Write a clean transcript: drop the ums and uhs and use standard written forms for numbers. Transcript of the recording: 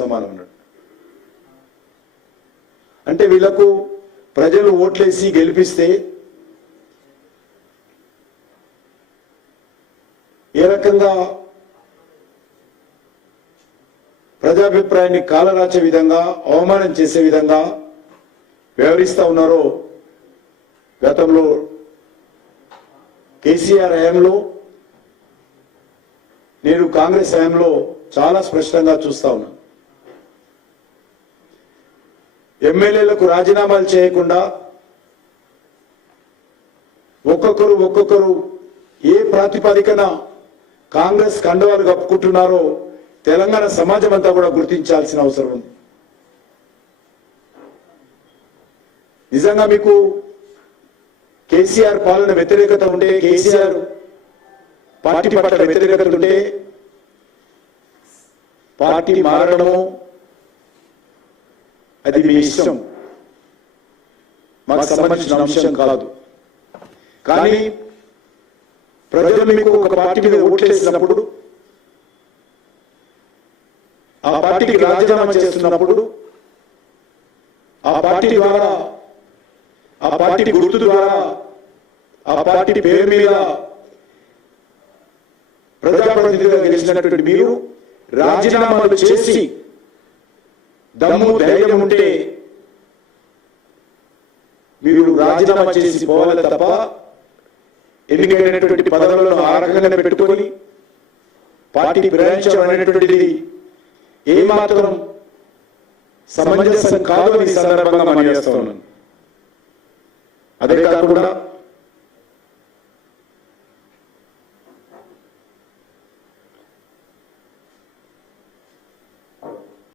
సమానం అన్నాడు. అంటే వీళ్లకు ప్రజలు ఓట్లేసి గెలిపిస్తే ఏ రకంగా ప్రజాభిప్రాయాన్ని కాలరాచే విధంగా, అవమానం చేసే విధంగా వ్యవహరిస్తా ఉన్నారో గతంలో కేసీఆర్ హయాంలో, నేను కాంగ్రెస్ హయాంలో చాలా స్పష్టంగా చూస్తా ఉన్నాను. ఎమ్మెల్యేలకు రాజీనామాలు చేయకుండా ఒక్కొక్కరు ఏ ప్రాతిపదికన కాంగ్రెస్ కండువాలు కప్పుకుంటున్నారో తెలంగాణ సమాజం అంతా కూడా గుర్తించాల్సిన అవసరం ఉంది. నిజంగా మీకు కేసీఆర్ పాలన వ్యతిరేకత ఉంటే, కేసీఆర్ పార్టీ పట్ల వ్యతిరేకత ఉంటే పార్టీ మారడము అది మీ ఇష్టం, మాకు సంబంధించిన అంశం కాదు. కానీ ప్రజలు మీకు ఒక పార్టీ మీద ఓట్లేసినప్పుడు, ఆ పార్టీకి రాజీనామా చేస్తున్నప్పుడు, ఆ పార్టీ ద్వారా, ఆ పార్టీ గుర్తు ద్వారా, ఆ పార్టీ పేరు మీద ప్రజాప్రతినిధిగా గెలిచినటువంటి మీరు రాజీనామాలు చేసి దమ్ము ధైర్యం ఉంటే మీరు రాజీనామా చేసి పోవాలి తప్ప ఎన్నికైనటువంటి పదవులను ఆ రకంగానే పెట్టుకొని పార్టీ ప్రయాణించడం అనేటువంటిది ఏమాత్రం సమంజసం కాదు అని సందర్భంగా మనం చేస్తా ఉన్నాను. అదే కాకుండా